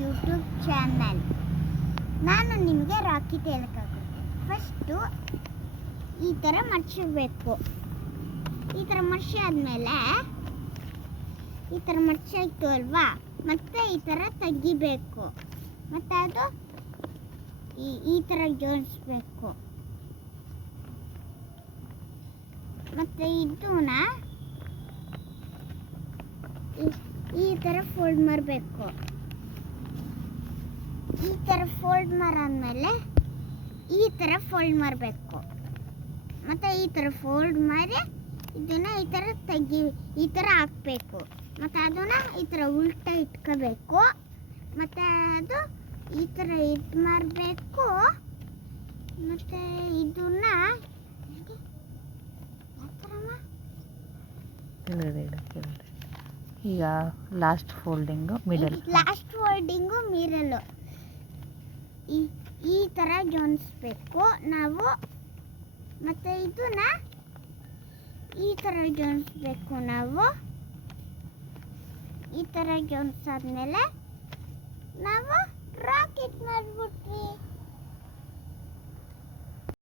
YouTube channel. ನಾನು ನಿಮಗೆ rakhi ಹೇಳಕ್ಕಾಗುತ್ತೆ. First ಈ ಥರ ಮಡ್ಚಬೇಕು. ಈ ಥರ ಮಡ್ಚಿ ಆದಮೇಲೆ ಈ ಥರ ಮಡ್ಚಾಯ್ತು ಅಲ್ವಾ, ಮತ್ತೆ ಈ ಥರ ತೆಗಿಬೇಕು. ಮತ್ತು ಅದು ಈ ಥರ ಜೋಡಿಸ್ಬೇಕು. ಮತ್ತು ಇದನ್ನ ಈ ಥರ ಫೋಲ್ಡ್ ಮಾಡಬೇಕು. ಈ ಥರ ಫೋಲ್ಡ್ ಮಾಡಾದ್ಮೇಲೆ ಈ ಥರ ಫೋಲ್ಡ್ ಮಾಡಬೇಕು. ಮತ್ತು ಈ ಥರ ಫೋಲ್ಡ್ ಮಾಡಿ ಇದನ್ನು ಈ ಥರ ಈ ಥರ ಹಾಕಬೇಕು. ಮತ್ತು ಅದನ್ನು ಈ ಥರ ಉಲ್ಟಾ ಇಟ್ಕೋಬೇಕು. ಮತ್ತು ಅದು ಈ ಥರ ಇದು ಮಾಡಬೇಕು. ಮತ್ತು ಇದನ್ನ ಈಗ ಲಾಸ್ಟ್ ಫೋಲ್ಡಿಂಗು ಮಿಡಲ್ ಈ ಥರ ಜೋಡಿಸ್ಬೇಕು ನಾವು. ಮತ್ತು ಇದನ್ನ ಈ ಥರ ಜೋಡಿಸ್ಬೇಕು ನಾವು. ಈ ಥರ ಜೋಡಿಸಾದ್ಮೇಲೆ ನಾವು ರಾಕೆಟ್ ಮಾಡಿಬಿಟ್ವಿ.